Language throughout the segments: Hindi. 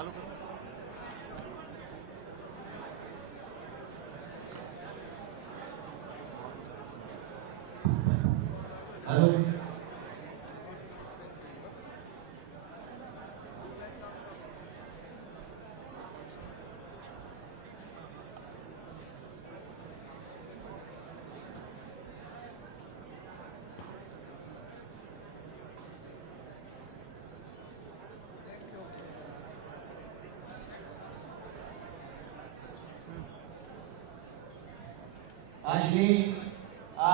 ચાલુ કરો. हेलो આજની આ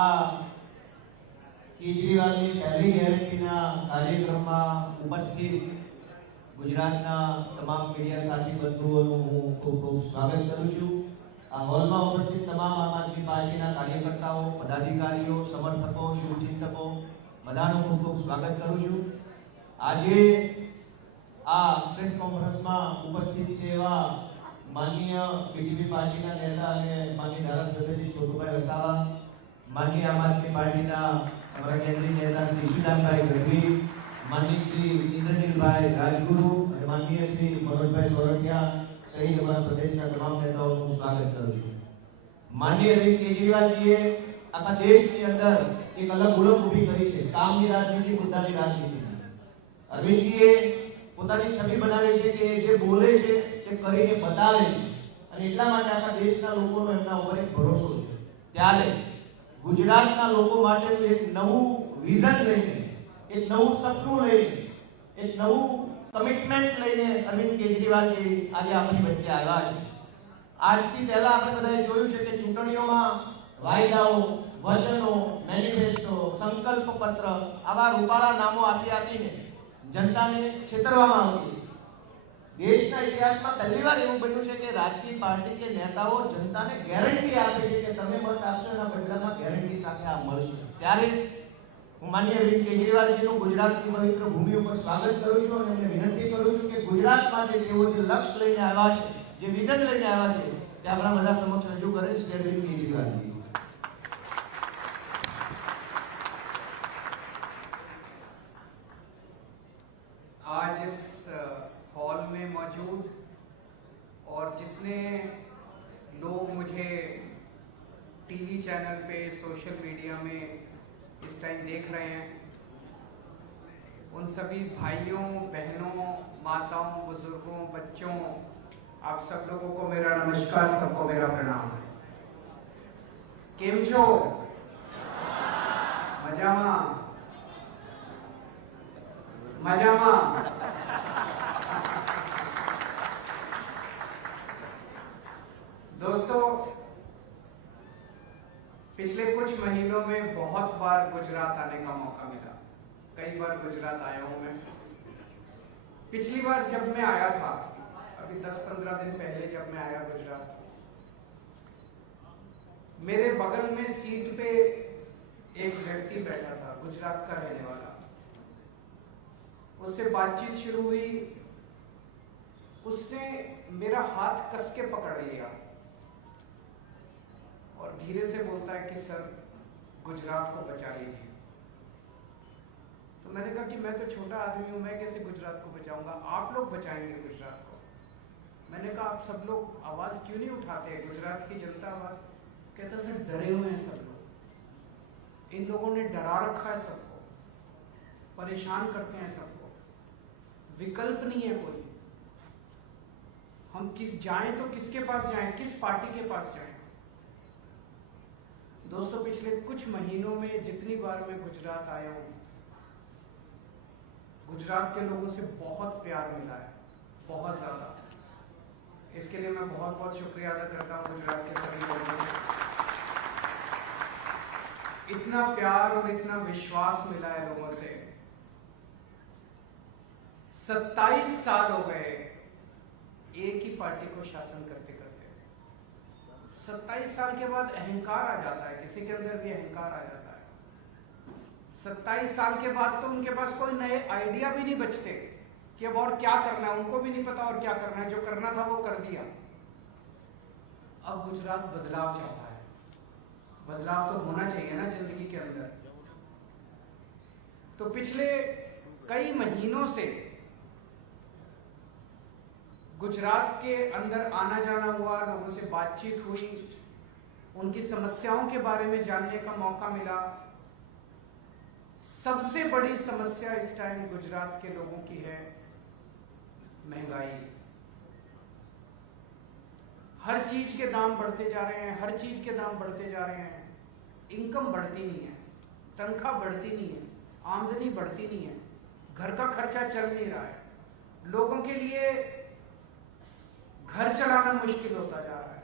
કેજરીવાલની પહેલી ગેરંટીના કાર્યક્રમમાં ઉપસ્થિત ગુજરાતના તમામ મીડિયા સાથી બંધુઓનું હું ખૂબ ખૂબ સ્વાગત કરું છું. આ હોલમાં ઉપસ્થિત તમામ આમ આદમી પાર્ટીના કાર્યકર્તાઓ, પદાધિકારીઓ, સમર્થકો, શુભચિંતકો બધાનું ખૂબ ખૂબ સ્વાગત કરું છું. આજે આ પ્રેસ કોન્ફરન્સમાં ઉપસ્થિત છે એવા माननीय बीजेपी पार्टी नेता माननीय धारासभ्य श्री छोटूभाई वसावा, माननीय आम आदमी पार्टी हमारा केंद्रीय नेता श्री ईशुदानभाई गढ़वी, माननीय श्री इंद्रनीलभाई राजगुरु और माननीय श्री मनोजभाई सोरठिया सहित हमारा प्रदेश तमाम नेताओं स्वागत करूँ छूं. माननीय अरविंद केजरीवाल जी आखा देश की अंदर एक अलग ओळख उभी करी है. काम की राजनीति, मुद्दा की राजनीति. अरविंद जी પોતાની છબી બનાવે છે કે જે બોલે છે તે કરીને બતાવે છે અને એટલા માટે આખા દેશના લોકોનો એમના ઉપર એક ભરોસો છે. ત્યારે ગુજરાતના લોકો માટેનું એક નવું વિઝન લઈને, એક નવું સપનું લઈને, એક નવું કમિટમેન્ટ લઈને અરવિંદ કેજરીવાલજી આજે આપણી વચ્ચે આવ્યા છે. આજથી પહેલા આપણે બધાએ જોયું છે કે ચૂંટણીઓમાં વાયદાઓ, વચનો, મેનિફેસ્ટો, સંકલ્પ પત્ર આવા રૂપાળા નામો આપીને जनता ने छेतरवामां आवती. देशना इतिहासमां पहलीवार एवुं बन्युं छे के राजकीय पार्टी के नेताओं जनता ने गेरंटी आपे छे के तमे मत आपशो एना बदलामां गेरंटी साथे आ मळशे. त्यारे હું માનનીય અરવિંદ કેજરીવાલજીનું ગુજરાતની પવિત્ર ભૂમિ ઉપર સ્વાગત કરું છું અને એમને વિનંતી કરું છું કે ગુજરાત માટે તેઓ જે લક્ષ્ય લઈને આવ્યા છે, જે વિઝન લઈને આવ્યા છે તે આપણા બધા સમક્ષ રજૂ કરે છે અરવિંદ કેજરીવાલજી. आज इस हॉल में मौजूद और जितने लोग मुझे टीवी चैनल पे, सोशल मीडिया में इस टाइम देख रहे हैं, उन सभी भाइयों, बहनों, माताओं, बुजुर्गों, बच्चों, आप सब लोगों को मेरा नमस्कार, सबको मेरा प्रणाम. केम छो? मजामा? मजामा? दोस्तों, पिछले कुछ महीनों में बहुत बार गुजरात आने का मौका मिला. कई बार गुजरात आया हूं मैं. पिछली बार जब मैं आया था, अभी 10-15 दिन पहले जब मैं आया गुजरात, मेरे बगल में सीट पे एक व्यक्ति बैठा था, गुजरात का रहने वाला. उससे बातचीत शुरू हुई. उसने मेरा हाथ कस के पकड़ लिया और धीरे से बोलता है कि सर गुजरात को बचा लीजिए. तो मैंने कहा कि मैं तो छोटा आदमी हूं, मैं कैसे गुजरात को बचाऊंगा, आप लोग बचाएंगे गुजरात को. मैंने कहा आप सब लोग आवाज क्यों नहीं उठाते? गुजरात की जनता आवाज. कहता सर डरे हुए हैं सब लोग, इन लोगों ने डरा रखा है सबको, परेशान करते हैं सबको, विकल्प नहीं है कोई. हम किस जाएं तो किसके पास जाएं, किस पार्टी के पास जाएं? दोस्तों, पिछले कुछ महीनों में जितनी बार मैं गुजरात आया हूं, गुजरात के लोगों से बहुत प्यार मिला है, बहुत ज्यादा. इसके लिए मैं बहुत बहुत शुक्रिया अदा करता हूं गुजरात के सभी लोगों को. इतना प्यार और इतना विश्वास मिला है लोगों से. 27 साल हो गए एक ही पार्टी को शासन करते करते. 27 साल के बाद अहंकार आ जाता है, किसी के अंदर भी अहंकार आ जाता है. 27 साल के बाद तो उनके पास कोई नए आइडिया भी नहीं बचते कि अब और क्या करना है. उनको भी नहीं पता और क्या करना है. जो करना था वो कर दिया. अब गुजरात बदलाव चाहता है. बदलाव तो होना चाहिए ना जिंदगी के अंदर. तो पिछले कई महीनों से गुजरात के अंदर आना जाना हुआ, लोगों से बातचीत हुई, उनकी समस्याओं के बारे में जानने का मौका मिला। सबसे बड़ी समस्या इस टाइम गुजरात के लोगों की है महंगाई। हर चीज के दाम बढ़ते जा रहे हैं, हर चीज के दाम बढ़ते जा रहे हैं। इनकम बढ़ती नहीं है, तनख्वाह बढ़ती नहीं है, आमदनी बढ़ती नहीं है, घर का खर्चा चल नहीं रहा है, लोगों के लिए घर चलाना मुश्किल होता जा रहा है।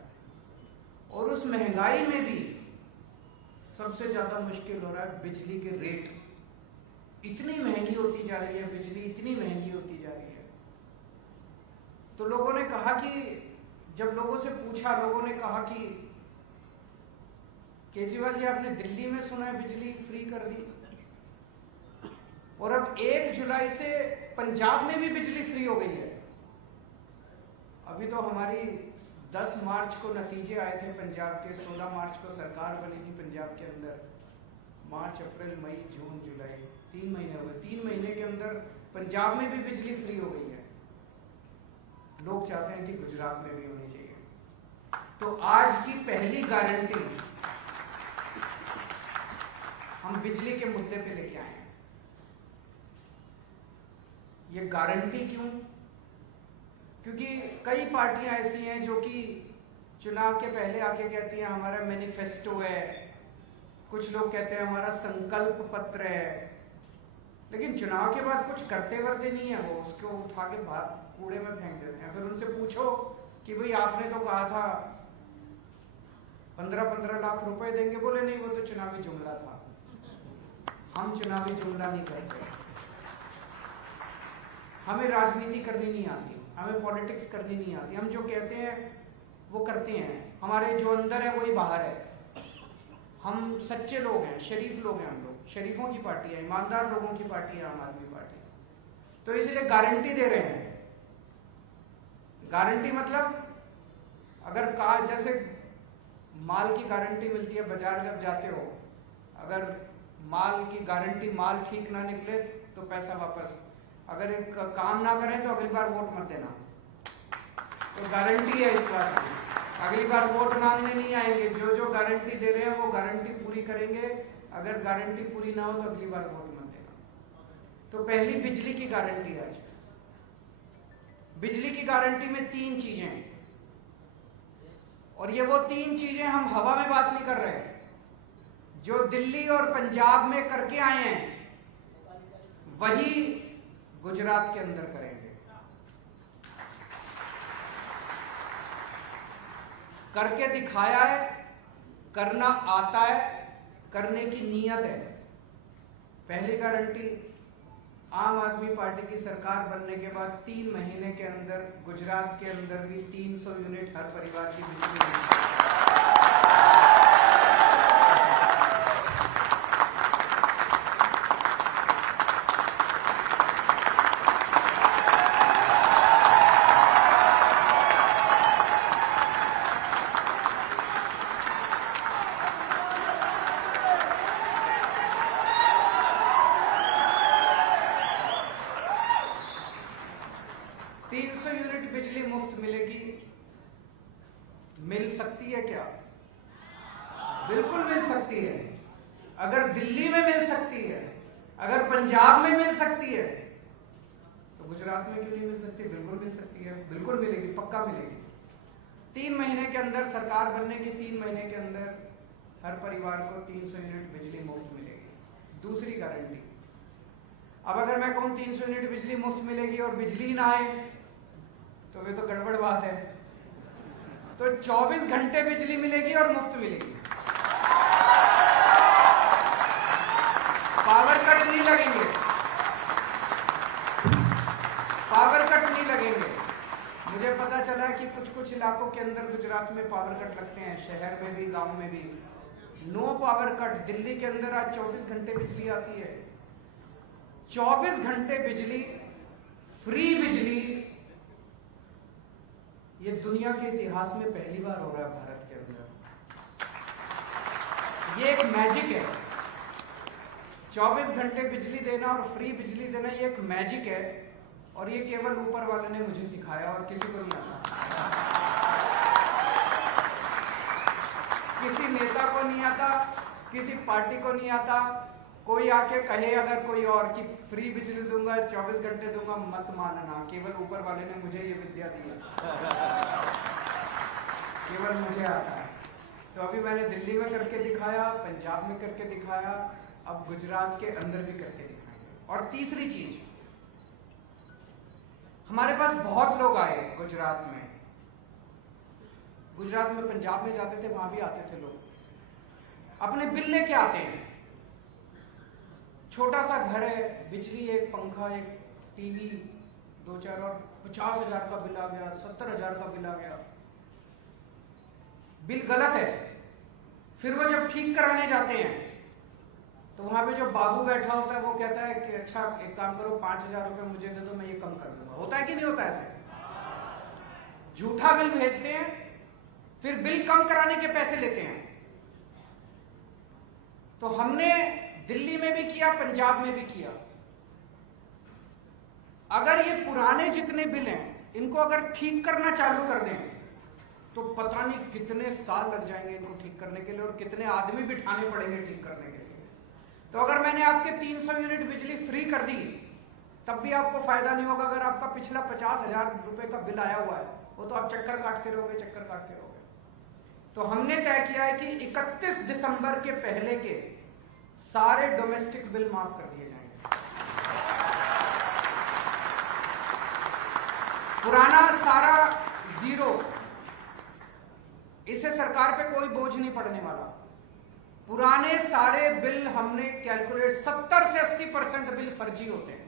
और उस महंगाई में भी सबसे ज्यादा मुश्किल हो रहा है बिजली के रेट। इतनी महंगी होती जा रही है बिजली, इतनी महंगी होती जा रही है। तो लोगों ने कहा कि जब लोगों से पूछा, लोगों ने कहा कि केजरीवाल जी आपने दिल्ली में सुना है बिजली फ्री कर दी, और अब 1 जुलाई से पंजाब में भी बिजली फ्री हो गई है। अभी तो हमारी 10 मार्च को नतीजे आए थे पंजाब के, 16 मार्च को सरकार बनी थी पंजाब के अंदर। मार्च, अप्रैल, मई, जून, जुलाई, 3 महीने हो गए। 3 महीने के अंदर पंजाब में भी बिजली फ्री हो गई है। लोग चाहते हैं कि गुजरात में भी होनी चाहिए। तो आज की पहली गारंटी हम बिजली के मुद्दे पे लेके आए हैं। ये गारंटी क्यों? क्योंकि कई पार्टियां ऐसी हैं जो कि चुनाव के पहले आके कहती हैं हमारा मैनिफेस्टो है, कुछ लोग कहते हैं हमारा संकल्प पत्र है, लेकिन चुनाव के बाद कुछ करते वर्ते नहीं है। वो उसको उठा के बाहर कूड़े में फेंक देते हैं। फिर उनसे पूछो कि भाई आपने तो कहा था 15-15 लाख रुपए देंगे, बोले नहीं वो तो चुनावी जुमला था। हम चुनावी जुमला नहीं करते, हमें राजनीति करनी नहीं आती, हमें पॉलिटिक्स करनी नहीं आती। हम जो कहते हैं वो करते हैं, हमारे जो अंदर है वही बाहर है। हम सच्चे लोग हैं, शरीफ लोग हैं, हम लोग शरीफों की पार्टी है, ईमानदार लोगों की पार्टी है आम आदमी पार्टी। तो इसलिए गारंटी दे रहे हैं। गारंटी मतलब अगर कहा, जैसे माल की गारंटी मिलती है बाजार जब जाते हो, अगर माल की गारंटी, माल ठीक ना निकले तो पैसा वापस, अगर एक काम ना करें तो अगली बार वोट मत देना। तो गारंटी है इस बार, अगली बार वोट मांगने नहीं आएंगे। जो जो गारंटी दे रहे हैं वो गारंटी पूरी करेंगे। अगर गारंटी पूरी ना हो तो अगली बार वोट मत देना। तो पहली बिजली की गारंटी है। आज बिजली की गारंटी में 3 चीजें हैं, और ये वो 3 चीजें हम हवा में बात नहीं कर रहे हैं। जो दिल्ली और पंजाब में करके आए हैं वही गुजरात के अंदर करेंगे। करके दिखाया है, करना आता है, करने की नीयत है। पहली गारंटी, आम आदमी पार्टी की सरकार बनने के बाद 3 महीने के अंदर गुजरात के अंदर भी 300 यूनिट हर परिवार की बिजली मिलेगी। बिजली मुफ्त मिलेगी। मिल सकती है क्या? बिल्कुल मिल सकती है। अगर दिल्ली में मिल सकती है, अगर पंजाब में मिल सकती है, तो गुजरात में क्यों नहीं मिल सकती? बिल्कुल मिल सकती है, बिल्कुल मिलेगी, पक्का मिलेगी। 3 महीने के अंदर, सरकार बनने के 3 महीने के अंदर हर परिवार को 300 यूनिट बिजली मुफ्त मिलेगी। दूसरी गारंटी, अब अगर मैं कहूं 300 यूनिट बिजली मुफ्त मिलेगी और बिजली ना आए तो वे तो गड़बड़ बात है। तो 24 घंटे बिजली मिलेगी और मुफ्त मिलेगी। पावर कट नहीं लगेंगे, पावर कट नहीं लगेंगे। मुझे पता चला कि कुछ इलाकों के अंदर गुजरात में पावर कट लगते हैं, शहर में भी, गांव में भी। No power cut. दिल्ली के अंदर आज 24 घंटे बिजली आती है। 24 घंटे बिजली, फ्री बिजली, ये दुनिया के इतिहास में पहली बार हो रहा है भारत के अंदर। ये एक मैजिक है। 24 घंटे बिजली देना और फ्री बिजली देना, ये एक मैजिक है और ये केवल ऊपर वाले ने मुझे सिखाया और किसी को नहीं आता। किसी नेता को नहीं आता, किसी पार्टी को नहीं आता। कोई आके कहे अगर कोई और कि फ्री बिजली दूंगा, 24 घंटे दूंगा, मत मानना। केवल ऊपर वाले ने मुझे ये विद्या दी है, केवल मुझे आता है। तो अभी मैंने दिल्ली में करके दिखाया, पंजाब में करके दिखाया, अब गुजरात के अंदर भी करके दिखाएंगे। और तीसरी चीज, हमारे पास बहुत लोग आए गुजरात में, पंजाब में जाते थे, वहां भी आते थे लोग, अपने बिल लेके आते हैं। छोटा सा घर है, बिजली, एक पंखा, एक टीवी, 2-4 और 50,000 का बिल आ गया, 70,000 का बिल आ गया। बिल गलत है। फिर वो जब ठीक कराने जाते हैं तो वहां पे जो बाबू बैठा होता है वो कहता है कि अच्छा एक काम करो, 5,000 रुपए मुझे दे दो, मैं ये कम कर दूंगा। होता है कि नहीं होता ऐसे? झूठा बिल भेजते हैं, फिर बिल कम कराने के पैसे लेते हैं। तो हमने दिल्ली में भी किया, पंजाब में भी किया। अगर ये पुराने जितने बिल हैं, इनको अगर ठीक करना चालू कर दें तो पता नहीं कितने साल लग जाएंगे इनको ठीक करने के लिए, और कितने आदमी बिठाने पड़ेंगे ठीक करने के लिए। तो अगर मैंने आपके 300 यूनिट बिजली फ्री कर दी, तब भी आपको फायदा नहीं होगा। अगर आपका पिछला 50,000 रुपए का बिल आया हुआ है, वो तो आप चक्कर काटते रहोगे, चक्कर काटते रहोगे। तो हमने तय किया है कि 31 दिसंबर के पहले के सारे डोमेस्टिक बिल माफ कर दिए जाएंगे। पुराना सारा जीरो, इससे सरकार पे कोई बोझ नहीं पड़ने वाला। पुराने सारे बिल हमने कैलकुलेट, 70 से 80% बिल फर्जी होते हैं।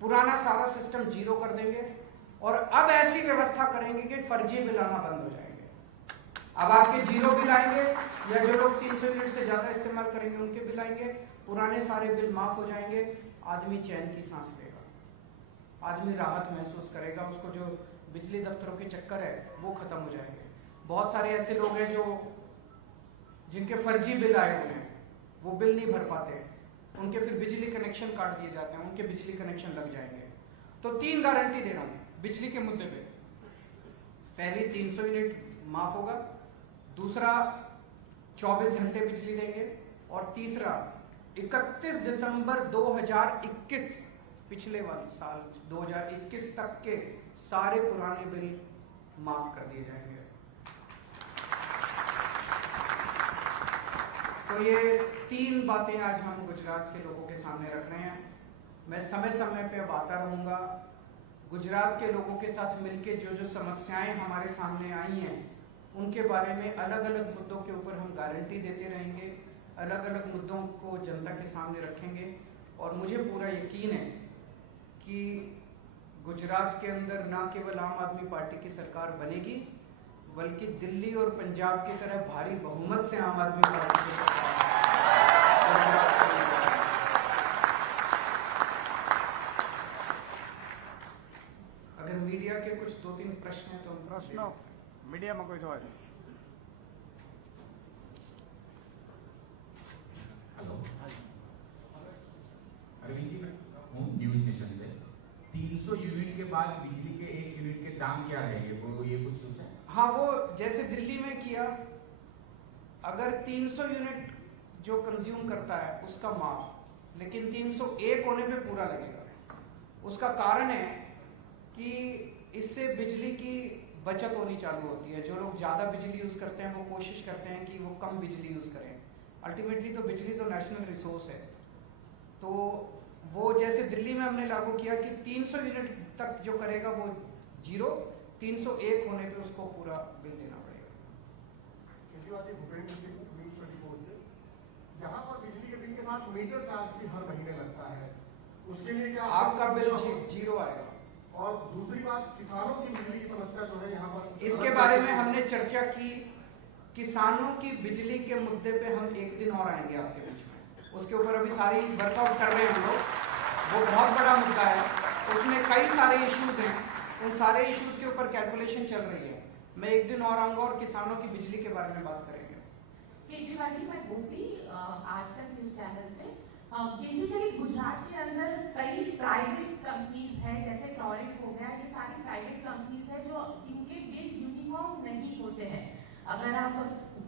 पुराना सारा सिस्टम जीरो कर देंगे और अब ऐसी व्यवस्था करेंगे कि फर्जी बिल आना बंद हो जाएंगे। अब आपके जीरो बिल आएंगे, या जो लोग 300 यूनिट से ज्यादा इस्तेमाल करेंगे उनके बिल आएंगे। पुराने सारे बिल माफ हो जाएंगे। आदमी चैन की सांस लेगा, आदमी राहत महसूस करेगा। उसको जो बिजली दफ्तरों के चक्कर है वो खत्म हो जाएंगे। बहुत सारे ऐसे लोग हैं जो जिनके फर्जी बिल आए हुए हैं, वो बिल नहीं भर पाते, उनके फिर बिजली कनेक्शन काट दिए जाते हैं, उनके बिजली कनेक्शन लग जाएंगे। तो 3 गारंटी दे रहा हूं बिजली के मुद्दे पे। पहली 300 यूनिट माफ होगा, दूसरा 24 घंटे बिजली देंगे, और तीसरा 31 दिसंबर 2021, पिछले वाले साल 2021 तक के सारे पुराने बिल माफ कर दिए जाएंगे। तो ये 3 बातें आज हम गुजरात के लोगों के सामने रख रहे हैं। मैं समय समय पे अब आता रहूंगा। गुजरात के लोगों के साथ मिलके जो समस्याएं हमारे सामने आई हैं, उनके बारे में अलग अलग मुद्दों के ऊपर हम गारंटी देते रहेंगे, अलग अलग मुद्दों को जनता के सामने रखेंगे। और मुझे पूरा यकीन है कि गुजरात के अंदर न केवल आम आदमी पार्टी की सरकार बनेगी, बल्कि दिल्ली और पंजाब की तरह भारी बहुमत से आम आदमी पार्टी की सरकार। अगर मीडिया के कुछ 2-3 प्रश्न हैं तो પ્રશ્નો મીડિયામાં કોઈ હોય? हेलो, अरविंद जी, मैं हूँ न्यूज नेशन से। 300 यूनिट के बाद बिजली के 1 यूनिट के दाम क्या रहेंगे, वो ये कुछ सोचा है? हाँ, वो जैसे दिल्ली में किया, अगर 300 यूनिट जो कंज्यूम करता है उसका माफ, लेकिन 301 होने पे पूरा लगेगा। उसका कारण है कि इससे बिजली की बचत होनी चालू होती है। जो लोग ज्यादा बिजली यूज करते हैं वो कोशिश करते हैं कि वो कम बिजली यूज करें। अल्टीमेटली तो बिजली तो नेशनल रिसोर्स है। तो वो जैसे दिल्ली में हमने लागू किया कि 300 यूनिट तक जो करेगा वो जीरो, 301 होने पे उसको पूरा बिल देना पड़ेगा। भूपेंद्र सिंह, न्यूज़ 24 से। यहाँ पर बिजली के बिल के साथ मीटर चार्ज भी हर महीने लगता है, उसके लिए क्या आपका बिल जीरो आएगा। और दूसरी बात, किसानों की बिजली की समस्या जो है यहाँ पर, इसके बारे में हमने चर्चा की। किसानों की बिजली के मुद्दे पे हम एक दिन और आएंगे आपके बीच में। उसके ऊपर अभी सारी वर्कआउट कर रहे हैं हम लोग। वो बहुत बड़ा मुद्दा है, उसमें कई सारे इश्यूज हैं। उन सारे इश्यूज के ऊपर कैलकुलेशन चल रही है। मैं एक दिन और आऊंगा और किसानों की बिजली के बारे में बात करेंगे। केजरीवाल जी, मैं गोपी आज तक न्यूज चैनल से। बेसिकली गुजरात के अंदर कई प्राइवेट कंपनीज हैं, जैसे टॉरेंट हो गया, ये सारी प्राइवेट कंपनीज हैं जो जिनके बिल यूनिफॉर्म नहीं होते हैं। अगर आप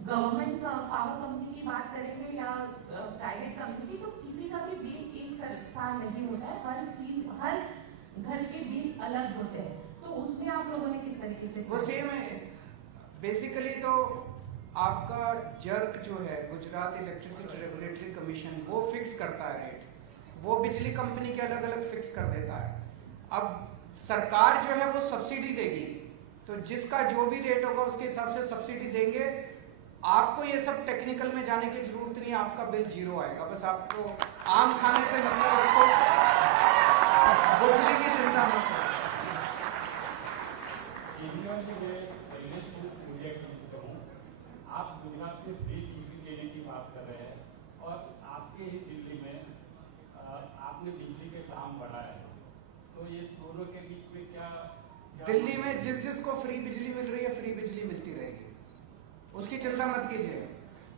गवर्नमेंट पावर कंपनी की बात करेंगे या प्राइवेट कंपनी की, तो किसी का भी बिल एक सरकार नहीं होता है, हर चीज हर घर के बिल अलग होते हैं। तो उसमें आप लोगों ने किस तरीके से वो सेम है बेसिकली। तो आपका जर्क जो है गुजरात इलेक्ट्रिसिटी रेगुलेटरी कमीशन, वो फिक्स करता है रेट, वो बिजली कंपनी के अलग अलग फिक्स कर देता है। अब सरकार जो है वो सब्सिडी देगी, तो जिसका जो भी रेट होगा उसके हिसाब से सब्सिडी देंगे। आपको ये सब टेक्निकल में जाने की जरूरत नहीं, आपका बिल जीरो आएगा। बस आपको आम खाने से मतलब उसको बिजली की चिंता मत करो। आप गुजरात में फ्री बिजली देने की बात कर रहे हैं और आपके ही दिल्ली में आपने बिजली के दाम बढ़ाए, तो ये दोनों के बीच में क्या दिल्ली में जिसको फ्री बिजली मिल रही है, फ्री बिजली मिलती रहेगी, उसकी चिंता मत कीजिए।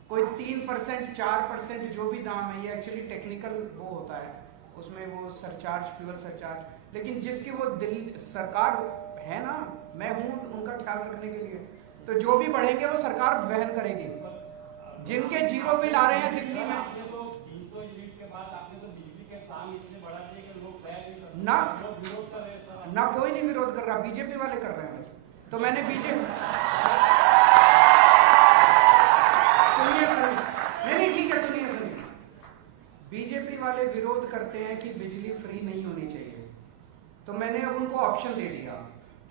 कोई 3%, 4% जो भी दाम है, ये एक्चुअली टेक्निकल वो होता है, उसमें वो सरचार्ज, फ्यूल सरचार्ज। लेकिन जिसकी वो दिल्ली सरकार है ना, मैं हूं उनका ख्याल रखने के लिए, तो जो भी बढ़ेंगे वो सरकार वहन करेगी। जिनके जीरो बिल आ रहे हैं दिल्ली में, आपने तो 300 यूनिट के बाद आपने तो बिजली के दाम इतने बढ़ा दिए कि लोग बैग नहीं कर ना लोग विरोध कर रहे हैं सर। ना कोई नहीं विरोध कर रहा, बीजेपी वाले कर रहे हैं बस। तो मैंने बीजेपी नहीं ठीक है, सुनिए। बीजेपी वाले विरोध करते हैं कि बिजली फ्री नहीं होनी चाहिए, तो मैंने अब उनको ऑप्शन दे दिया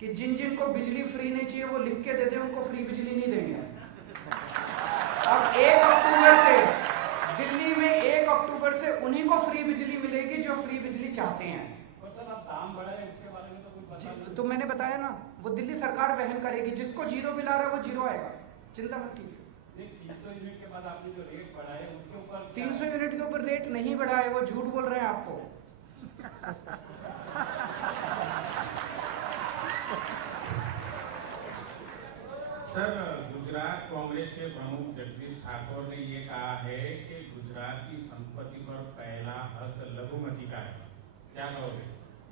कि जिन को बिजली फ्री नहीं चाहिए वो लिख के दे दें, उनको फ्री बिजली नहीं देंगे। अब 1 अक्टूबर से दिल्ली में 1 अक्टूबर से उन्हीं को फ्री बिजली मिलेगी जो फ्री बिजली चाहते हैं। और सर आप दाम बढ़ा है, इसके बारे में तो कुछ बता नहीं। तो मैंने बताया ना, वो दिल्ली सरकार वहन करेगी। जिसको जीरो बिल आ रहा है वो जीरो आएगा, चिंता मत कीजिए। 300 यूनिट के बाद आपने जो रेट बढ़ाए उसके ऊपर 300 यूनिट के ऊपर रेट नहीं बढ़ा है, वो झूठ बोल रहे हैं आपको। सर, गुजरात कांग्रेस के प्रमुख जगदीश ठाकुर ने ये कहा है कि गुजरात की संपत्ति पर पहला हक लघुमती का है, क्या कहोगे?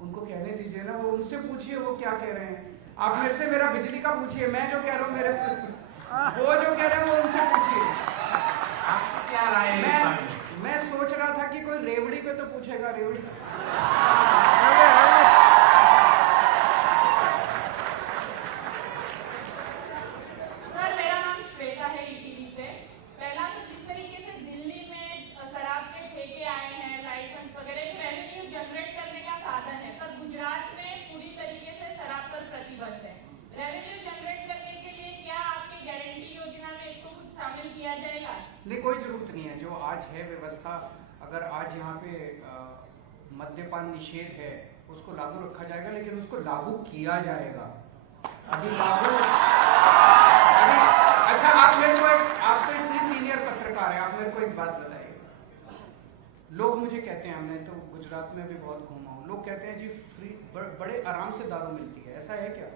उनको कहने दीजिए ना, वो उनसे पूछिए वो क्या कह रहे हैं। आप मेरे से मेरा बिजली का पूछिए, मैं जो कह रहा हूँ मेरे वो जो कह रहे हैं वो उनसे पूछिए। आपकी क्या राय है इस बारे में? मैं सोच रहा था कि कोई रेवड़ी पे तो पूछेगा, रेवड़ी। सर, मेरा नाम श्वेता है, ईटीवी से। पहला तो जिस तरीके से दिल्ली में शराब के ठेके आए हैं, लाइसेंस वगैरह, ये रेवेन्यू जनरेट करने का साधन है, पर गुजरात में पूरी तरीके से शराब पर प्रतिबंध है। रेवेन्यू जनरेट करने के लिए क्या आपकी गारंटी योजना में इसको कुछ शामिल किया जाएगा? नहीं, कोई जरूरत नहीं है। जो आज है व्यवस्था, अगर आज यहाँ पे मद्यपान निषेध है उसको लागू रखा जाएगा, लेकिन उसको लागू किया जाएगा। अभी लागू अच्छा, आप मेरे को आप तो इतनी सीनियर पत्रकार है, आप मेरे को एक बात बताइए। लोग मुझे कहते हैं, मैं तो गुजरात में भी बहुत घूमा हूँ, लोग कहते हैं जी फ्री बड़े आराम से दारू मिलती है, ऐसा है क्या?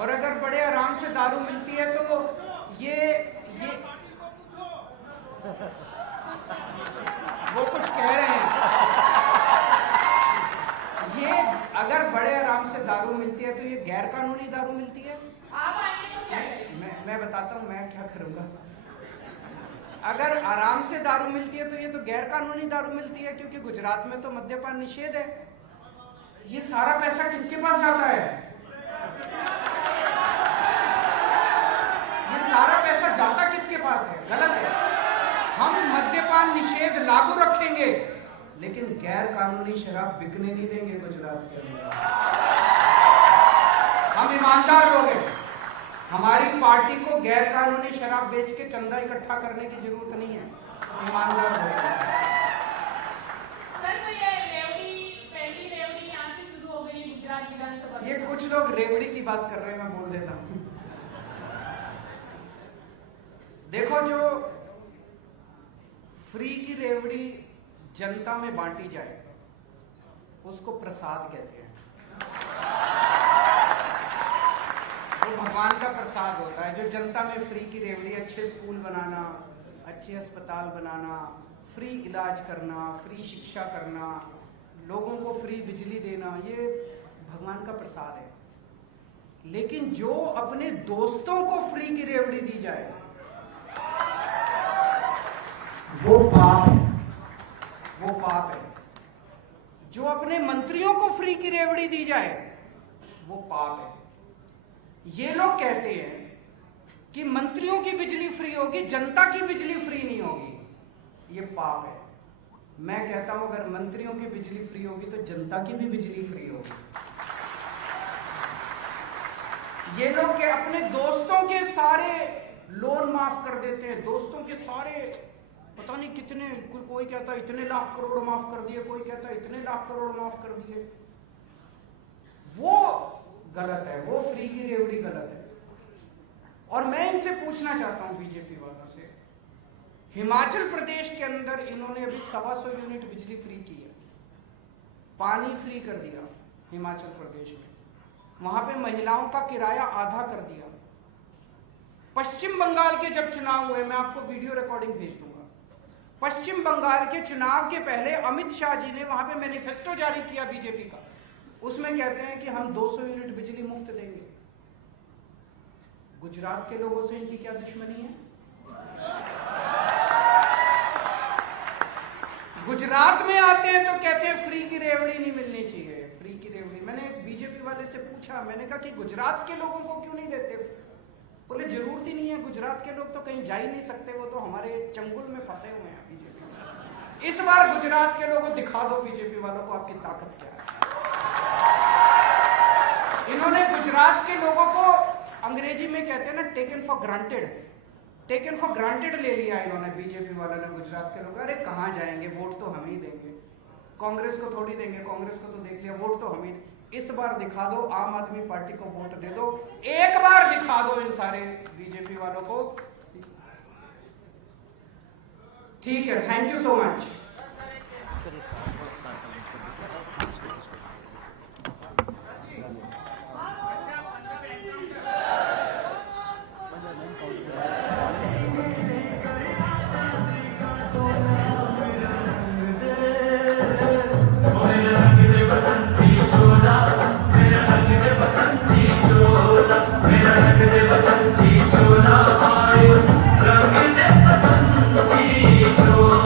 और अगर बड़े आराम से दारू मिलती है तो ये वो कुछ कह रहे हैं, ये अगर बड़े आराम से दारू मिलती है तो ये गैर कानूनी दारू मिलती है। आप आएंगे तो क्या करेंगे? मैं बताता हूँ मैं क्या करूंगा। अगर आराम से दारू मिलती है तो ये तो गैर कानूनी दारू मिलती है, क्योंकि गुजरात में तो मद्यपान निषेध है। ये सारा पैसा किसके पास जाता है? ये सारा पैसा जाता किसके पास है? गलत है। हम मद्यपान निषेध लागू रखेंगे, लेकिन गैर कानूनी शराब बिकने नहीं देंगे गुजरात के अंदर। हम ईमानदार लोग हैं, हमारी पार्टी को गैर कानूनी शराब बेच के चंदा इकट्ठा करने की जरूरत नहीं है। ईमानदार लोग हैं। सर, तो ये पहली रेवड़ी यहाँ से शुरू हो गई गुजरात विधानसभा। ये कुछ लोग रेवड़ी की बात कर रहे हैं, मैं बोल देता हूं। देखो, जो फ्री की रेवड़ी जनता में बांटी जाए उसको प्रसाद कहते हैं। वो भगवान का प्रसाद होता है। जो जनता में फ्री की रेवड़ी, अच्छे स्कूल बनाना, अच्छे अस्पताल बनाना, फ्री इलाज करना, फ्री शिक्षा करना, लोगों को फ्री बिजली देना, ये भगवान का प्रसाद है। लेकिन जो अपने दोस्तों को फ्री की रेवड़ी दी जाए वो पाप है, वो पाप है। जो अपने मंत्रियों को फ्री की रेवड़ी दी जाए वो पाप है। ये लोग कहते हैं कि मंत्रियों की बिजली फ्री होगी, जनता की बिजली फ्री नहीं होगी, ये पाप है। मैं कहता हूं अगर मंत्रियों की बिजली फ्री होगी तो जनता की भी बिजली फ्री होगी। ये लोग के अपने दोस्तों के सारे लोन माफ कर देते हैं, दोस्तों के सारे पता नहीं कितने, कोई कहता इतने लाख करोड़ माफ कर दिए, कोई कहता इतने लाख करोड़ माफ कर दिए। वो गलत है, वो फ्री की रेवड़ी गलत है। और मैं इनसे पूछना चाहता हूं बीजेपी वालों से, हिमाचल प्रदेश के अंदर इन्होंने अभी 125 यूनिट बिजली फ्री की है, पानी फ्री कर दिया हिमाचल प्रदेश में, वहां पे महिलाओं का किराया आधा कर दिया। पश्चिम बंगाल के जब चुनाव हुए, मैं आपको वीडियो रिकॉर्डिंग भेज दूंगा, पश्चिम बंगाल के चुनाव के पहले अमित शाह जी ने वहां पे मैनिफेस्टो जारी किया बीजेपी का, उसमें कहते हैं कि हम 200 यूनिट बिजली मुफ्त देंगे। गुजरात के लोगों से इनकी क्या दुश्मनी है? गुजरात में आते हैं तो कहते हैं फ्री की रेवड़ी नहीं मिलनी चाहिए, फ्री की रेवड़ी। मैंने एक बीजेपी वाले से पूछा, मैंने कहा कि गुजरात के लोगों को क्यों नहीं देते? बोले जरूरत ही नहीं है, गुजरात के लोग तो कहीं जा ही नहीं सकते, वो तो हमारे चंगुल में फंसे हुए हैं बीजेपी। इस बार गुजरात के लोगों दिखा दो बीजेपी वालों को आपकी ताकत क्या है। इन्होंने गुजरात के लोगों को अंग्रेजी में कहते हैं ना taken for granted, taken for granted ले लिया इन्होंने, बीजेपी वालों ने गुजरात के लोग। अरे कहां जाएंगे, वोट तो हम ही देंगे, कांग्रेस को थोड़ी देंगे, कांग्रेस को तो देख लिया, वोट तो हम ही। इस बार दिखा दो, आम आदमी पार्टी को वोट दे दो, एक बार दिखा दो इन सारे बीजेपी वालों को। ठीक है, थैंक यू सो मच।